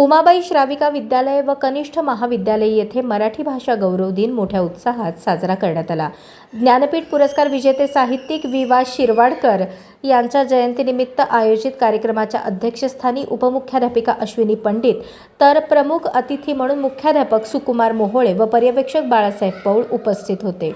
उमाबाई श्राविका विद्यालय व कनिष्ठ महाविद्यालय येथे मराठी भाषा गौरव दिन मोठ्या उत्साहात साजरा करण्यात आला। ज्ञानपीठ पुरस्कार विजेते साहित्यिक वि.वा. शिरवाडकर यांच्या जयंतीनिमित्त आयोजित कार्यक्रमाच्या अध्यक्षस्थानी उपमुख्याध्यापिका अश्विनी पंडित तर प्रमुख अतिथी म्हणून मुख्याध्यापक सुकुमार मोहोळे व पर्यवेक्षक बाळासाहेब पौळ उपस्थित होते।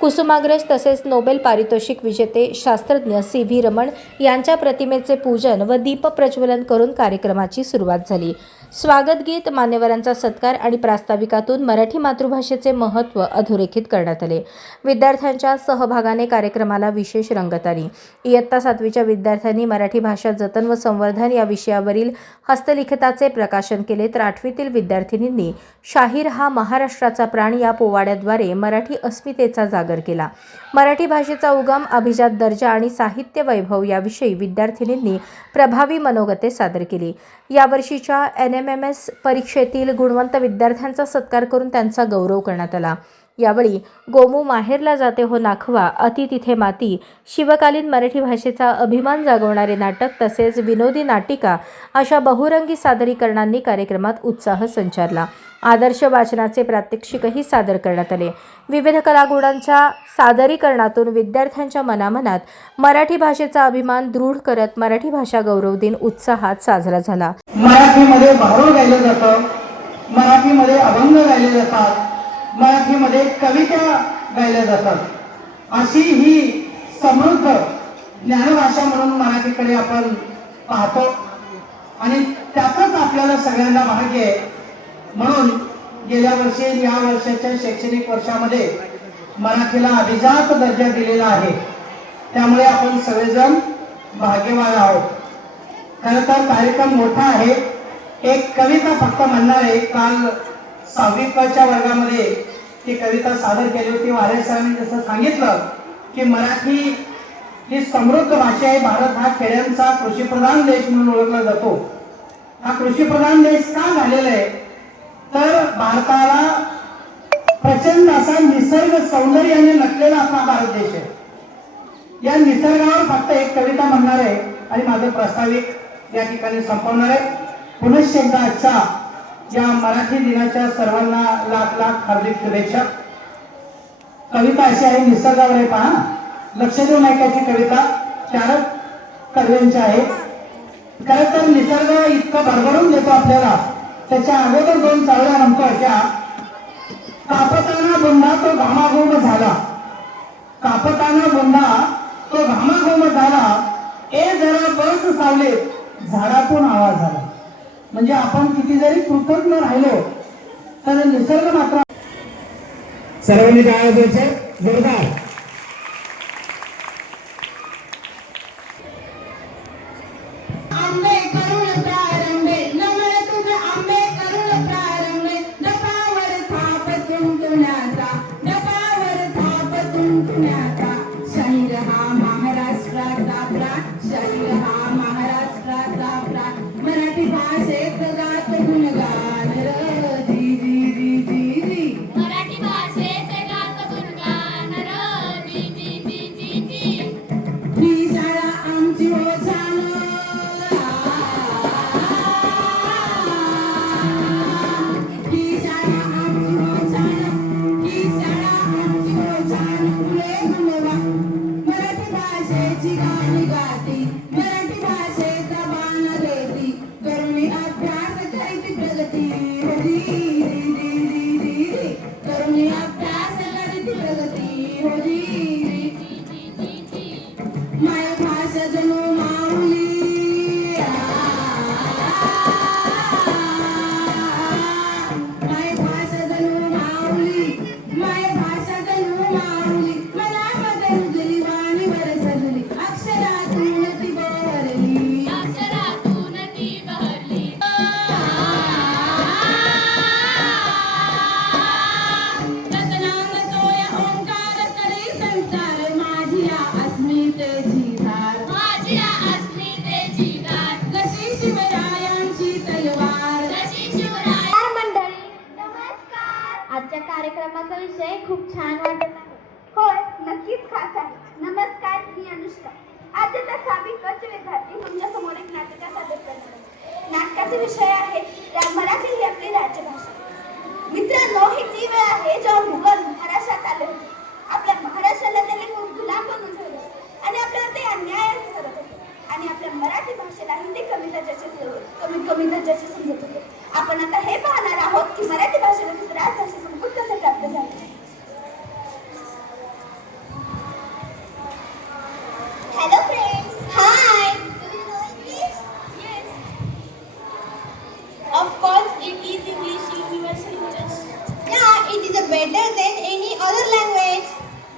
कुसुमाग्रज तसेच नोबेल पारितोषिक विजेते शास्त्रज्ञ सी.व्ही. रमण यांच्या प्रतिमेचे पूजन व दीप प्रज्वलन करून कार्यक्रमाची सुरुवात झाली। स्वागत गीत, मान्यवरांचा सत्कार आणि प्रास्ताविकातून मराठी मातृभाषेचे महत्त्व अधोरेखित करण्यात आले। विद्यार्थ्यांच्या सहभागाने कार्यक्रमाला विशेष रंगत आली। इयत्ता 7वीच्या विद्यार्थ्यांनी मराठी भाषा जतन व संवर्धन या विषयावरील हस्तलिखिताचे प्रकाशन केले, तर 8वीतील विद्यार्थिनींनी शाहीर हा महाराष्ट्राचा प्राण या पोवाड्याद्वारे मराठी अस्मितेचा जागर केला। मराठी भाषेचा उगम, अभिजात दर्जा आणि साहित्य वैभव याविषयी विद्यार्थिनींनी प्रभावी मनोगते सादर केली। यावर्षीच्या NMMS परीक्षेतील गुणवंत विद्यार्थ्यांचा सत्कार करून त्यांचा गौरव करण्यात आला। यावेळी गोमू माहेरला जाते हो नाखवा, अति तिथे माती, शिवकालीन मराठी भाषेचा अभिमान जागवणारे नाटक तसेच विनोदी नाटिका अशा बहुरंगी सादरीकरणांनी कार्यक्रमात उत्साह संचारला। आदर्श वाचनाचे प्रात्यक्षिकही सादर करण्यात आले। विविध कलागुणांच्या सादरीकरणातून विद्यार्थ्यांच्या मनामनात मराठी भाषेचा अभिमान दृढ करत मराठी भाषा गौरव दिन उत्साहात साजरा झाला। मराठीमध्ये भारुड गायलं जातं, मराठीमध्ये अभंग गायले जातात, मराठीमध्ये कविता गायल्या जातात। अशी ही समृद्ध ज्ञानभाषा म्हणून मराठीकडे आपण पाहतो आणि त्यातच आपल्याला सगळ्यांना भाग्य आहे। म्हणून गेल्या वर्षी या वर्षाच्या शैक्षणिक वर्षामध्ये मराठीला अभिजात दर्जा दिलेला आहे। त्यामुळे आपण सगळेजण भाग्यवान आहोत। खरं तर कार्यक्रम मोठा आहे। एक कविता फक्त म्हणणार आहे। काल 6वीच्या वर्गामध्ये ती कविता सादर केली होती। वारे सरांनी जसं सांगितलं की मराठी ही समृद्ध भाषा आहे। भारत हा खेड्यांचा कृषीप्रधान देश म्हणून ओळखला जातो। हा कृषीप्रधान देश का झालेला आहे तर भारताला प्रचंड असा निसर्ग सौंदर्याने नटलेला आपला भारत देश आहे। या निसर्गावर फक्त एक कविता म्हणणार आहे आणि माझं प्रास्ताविक या ठिकाणी संपवणार आहे। पुनश्च एकदा आजच्या या मराठी दिनाच्या सर्वांना लाख लाख हार्दिक शुभेच्छा। कविता अशी आहे, निसर्गावर आहे, पहा, लक्ष देऊन ऐकायची कविता। चारक कर्व्यांची आहे। खरं तर निसर्ग इतकं भरभरून देतो आपल्याला। त्याच्या अगोदर 2 चावड्या म्हणतो अशा, कापताना बुंदा तो घामाघूम झाला, कापताना बुंदा तो घामाघूम झाला, ए जरा बस सावले झाडातून आवाज झाला। म्हणजे आपण किती जरी कृतज्ञ राहिलो तर निसर्ग मात्र सर्वांनी काय द्यायचे जोरदार। आंबे करून प्रारंभे नमन तुझे, आंबे करून प्रारंभे, डपावर थाप तुंतुण्याचा, डपावर थाप तुंतुण्याचा, शाहीर हा महाराष्ट्राचा प्राण, शाहीर हा महाराष्ट्राचा प्राण, मराठी भाषेत गात गुणगान र जी जी जी जी जी, मराठी भाषेत गात गुणगान र जी जी जी जी जी, ही शाळा आमची हो छान, ही शाळा आमची हो छान, ही शाळा आमची हो छान, फुले म्हणवा मराठी भाषेची गाणी गाती, मराठी भाषेचा बाण देती, करुणी अभ्यास करीती प्रगती होती, करुणी अभ्यास करीती प्रगती होती, माय भाषा जणू माऊली, माय भाषा जणू माऊली, माय भाषा जणू माऊली, मनामध्ये रुजली वाणी बरसली, अक्षरातून ती बहरली, अक्षरातून ती बहरली, रत्नांग तोय ओंकार तरी संसार, माझी या अस्मितेची धार, माझी या अस्मितेची धार, जशी शिवरायांची तलवार, जशी शिवराय मंडळी नमस्कार। आजच्या कार्यक्रमाचा विषय खूप छान वाटत आहे। होय, नक्कीच खास आहे। नमस्कार, मी अनुष्का। आज त्या 6वी क चे विद्यार्थी तुमच्या समोर एक नाटक सादर करणार आहे। नाटकाचे विषय आहे ही ती वेळ आहे जेव्हा मुघल महाराष्ट्रात आले होते. आपल्या महाराष्ट्राला त्यांनी गुलाम बनवून ठेवले आणि आपल्याला ते अन्याय करत होते आणि आपल्या मराठी भाषेलाही ते कमी दर्जाचे समजत होते. आपण आता हे पाहणार आहोत की मराठी भाषेला राजभाषा संस्कृत कसे प्राप्त झाले. Hello friends. Hi. Do you know English? Yes. Of course, it is English universal language. Yeah, it is better than any other language.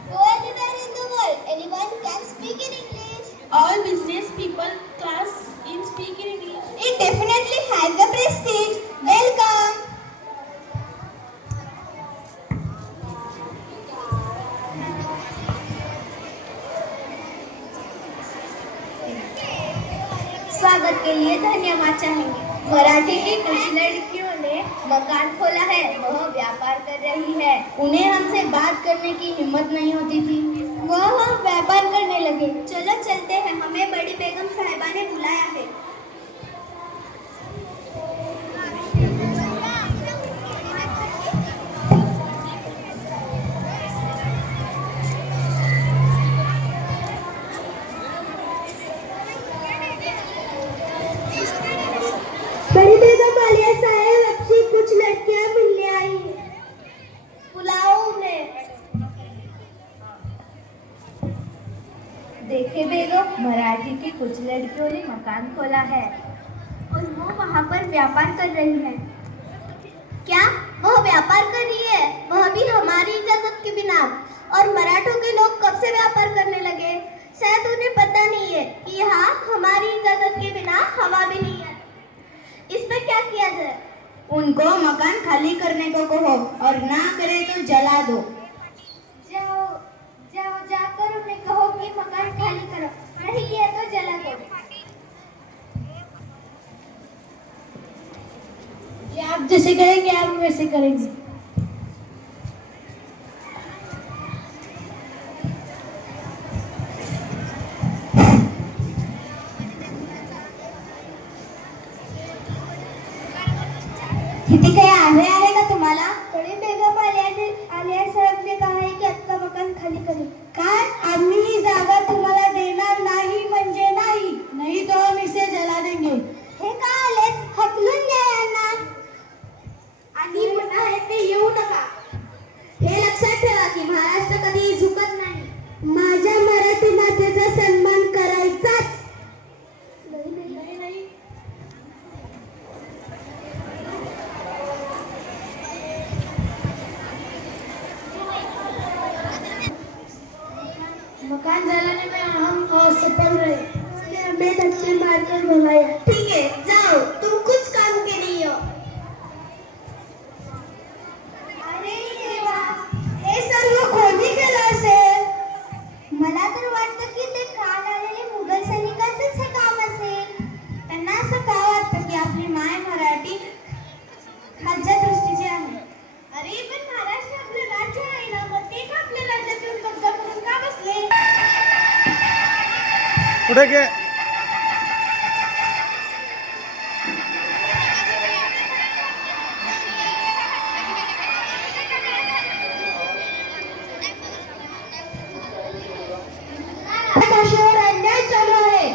Go anywhere in the world, anyone can speak in English. All business people class in speak in English. It definitely has the prestige. Welcome. स्वागत के लिए धन्यवाद चाहेंगे. मराठी की कुछ लड़कियों ने मकान खोला है, वह व्यापार कर रही है. उन्हें हमसे बात करने की हिम्मत नहीं होती थी, वह व्यापार करने लगे. चलो चलते हैं, हमें बड़ी बेगम साहिबा ने बुलाया है. बड़ी बेगम आलिया साहब, आपसे कुछ लड़कियां मिलने आई हैं. बुलाओ उन्हें. देखिए बेगम, मराठी की कुछ लड़कियों ने मकान खोला है और वो वहाँ पर व्यापार कर रही है. क्या वह व्यापार कर रही है? वह भी हमारी इजाजत के बिना. और मराठों के लोग कब से व्यापार करने लगे? शायद उन्हें पता नहीं है कि यहाँ हमारी इजाजत के बिना हवा भी नहीं है. इसमें क्या किया जाए? उनको मकान खाली करने को कहो और ना करे तो जला दो. जाओ जाओ जाकर उन्हें कहो कि मकान खाली करो, नहीं किया तो जला दो. ये आप जैसे करेंगे आप वैसे करेंगे. किती काही आले आहे का तुम्हाला? बड़ी बेगम आलिया साहब ने कहा है कि आपका मकान खाली करें. काय? आम्ही ही जागा तुम्हाला देणार नाही म्हणजे नाही, नहीं तो हम इसे जला देंगे. हे का आले? हकलून द्या यांना. आणि पुन्हा येथे येऊ नका. हे लक्षात ठेवा की महाराष्ट्र कधी झुकत नाही. माझ्या मराठी मातेचा सन्मान करायचाच. नाही. मकान जलाने में हम असफल रहे, हमें धक्के मारकर भगाया. ठीक है, जाओ, तुम कुछ काम के नहीं हो. अरे देवा, हे सर्व कोणी केलं असेल? मला तर वाटतं की ते काल आलेले मुघल सैनिकांचेच हे काम असेल. त्यांना असं का वाटतं की आपली माय मराठी खालच्या दृष्टीची आहे. अरे पण महाराष्ट्र आपलं राज्य आहे ना, मग ते का आपल्या राज्यात येऊन कब्जा करून का बसले? पुढे घे. भाषेवर अन्याय चालू आहे.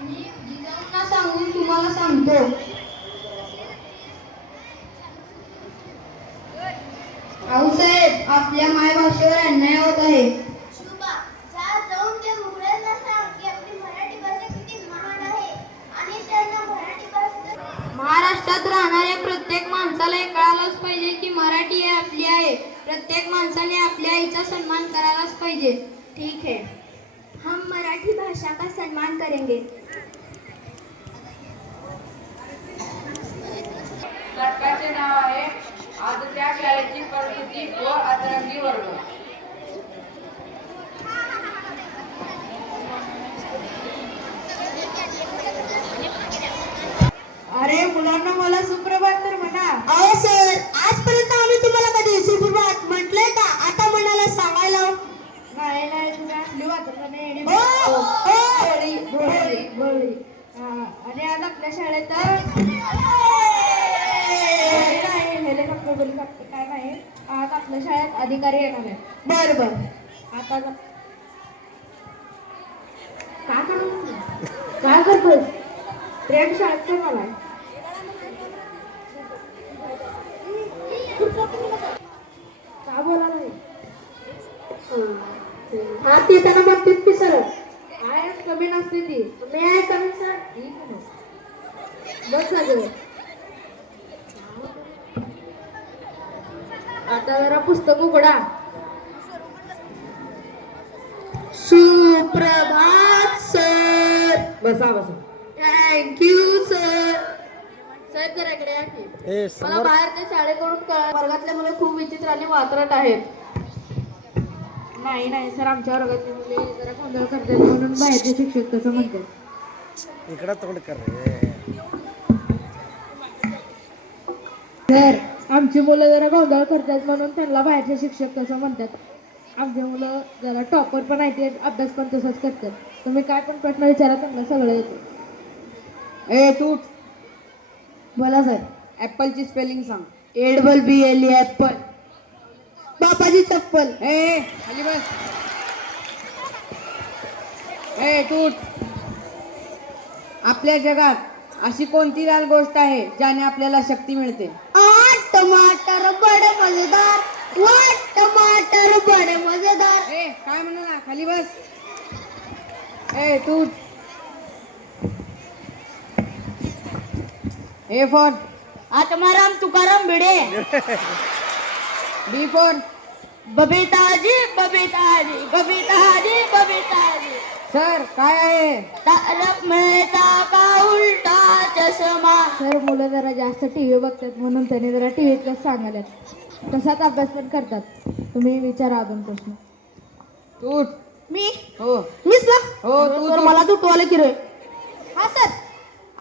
मी जिजाऊंना सांगून तुम्हाला सांगतो. आऊसाहेब, आपल्या मायभाषेवर अन्याय होत आहे. शुभा, जाऊन त्या मुघलांना सांग की आपली मराठी भाषा किती महान आहे आणि त्यांना मराठी भाषा. महाराष्ट्रात राहणाऱ्या प्रत्येक माणसाला हे कळायलाच पाहिजे की मराठी ही आपली आहे. प्रत्येक माणसाने आपल्या आईचा सन्मान करायलाच पाहिजे. ठीक है, हम मराठी भाषा का सम्मान करेंगे. नाटकाचे नाव आहे आजच्या शाळेची परिस्थिती व अतरंगी वर्ग. अरे मुलांना, मला सुप्रभात तर म्हणा. अहो सर, आजपर्यंत आम्ही तुम्हाला कधी सुप्रभात म्हटलंय का? आता म्हणाला सांगायला. नाही तुम्ही असली वाटत नाही. भोळी. आणि आज आपल्या शाळेत तर हेलिकॉप्टर पोलीस काय नाही, आज आपल्या शाळेत अधिकारी येणार आहे. बर बर. आता काय करतोय? प्रेम शाळेत पण आलाय. काय बोला नाही? हा ते त्यांना म्हणतात की सर आय कमी नसते ती. मी आहे कमी सर. ठीक आहे. बस झालं. आता जरा पुस्तक उघडा. सुप्रभात सर. बसा बसा. Thank you sir. साहेब जरा इकडे या की. मला बाहेर ते शाळेकडून वर्गातले मुलं खूप विचित्र आणि वात्रट आहेत. नाही सर, आमच्या वर्गातले मुले जरा गोंधळ करतात म्हणून बाहेरचे शिक्षक तसं म्हणतात. इकडं तोंड कर रे. सर, आमची मुलं जरा गोंधळ करतात म्हणून त्यांना बाहेरचे शिक्षक तसं म्हणतात. आमची मुलं जरा टॉपर पण आहेत, अभ्यास पण तसंच करतात. तुम्ही काय पण प्रश्न विचारा, त्यांना सगळं येतं. ए तू बोला सर. ऍपलची स्पेलिंग सांग. ABBL apple. बापाची चप्पल. ए खाली बस. ए तू आपल्या जगात अशी कोणती लाल गोष्ट आहे ज्याने आपल्याला शक्ती मिळते? टमाटर बडे मजेदार. टमाटर बडे मजेदार. ए काय म्हणू ना, खाली बस. ए तू A for Atmaram Tukaram Bhide. B for Babitaji Babitaji Babitaji Babitaji. Sir काय आहे? तारक मेहता का उलटा चष्मा. सर, मुलं जरा जास्त टीव्ही बघतात म्हणून त्यांनी जरा टीव्हीतच सांगायला. तसाच अभ्यास पण करतात. तुम्ही विचारा अजून प्रश्न. तू मी हो मीच ना. हो तू सर मला तुटवाले की रे. हा सर.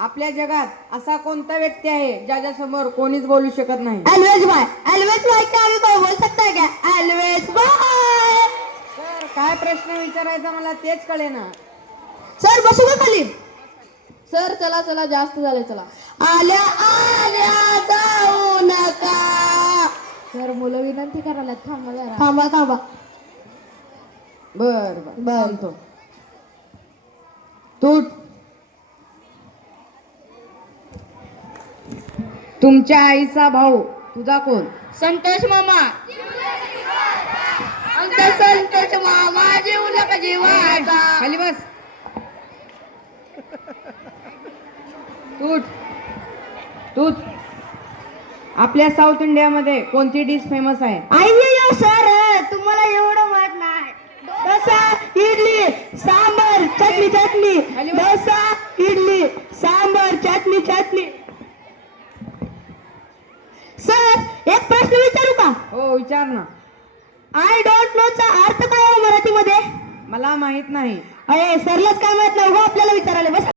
आपल्या जगात असा कोणता व्यक्ती आहे ज्याच्या समोर कोणीच बोलू शकत नाही? Always bye. ऑलवेज बाय क्या आगे कोई बोल सकता है क्या? Always bye. सर काय प्रश्न विचारायचा मला तेच कळेना. सर बसू का खाली? सर चला जास्त झाले, चला. आल्या आल्या जाऊ नका. सर, मुलं विनंती करायला, थांबा जरा. थांबा. बर थांबतो. तू तुमच्या आईचा भाऊ तुझा कोण? संतोष मामा. आमचा संतोष मामा जीवला का जीवाचा. खाली बस. तू आपल्या साऊथ इंडियामध्ये कोणती डिश फेमस आहे? अय्यो सर, तुम्हाला एवढं माहित नाही. डोसा इडली सांबर चटणी. डोसा इडली सांबर चटणी. सर एक प्रश्न विचारू का? हो विचार ना. आय डोंट नो चा अर्थ काय आहे मराठीमध्ये? मला माहित नाही. अरे सरलाच काय माहित नाही हो, आपल्याला विचारायला बस.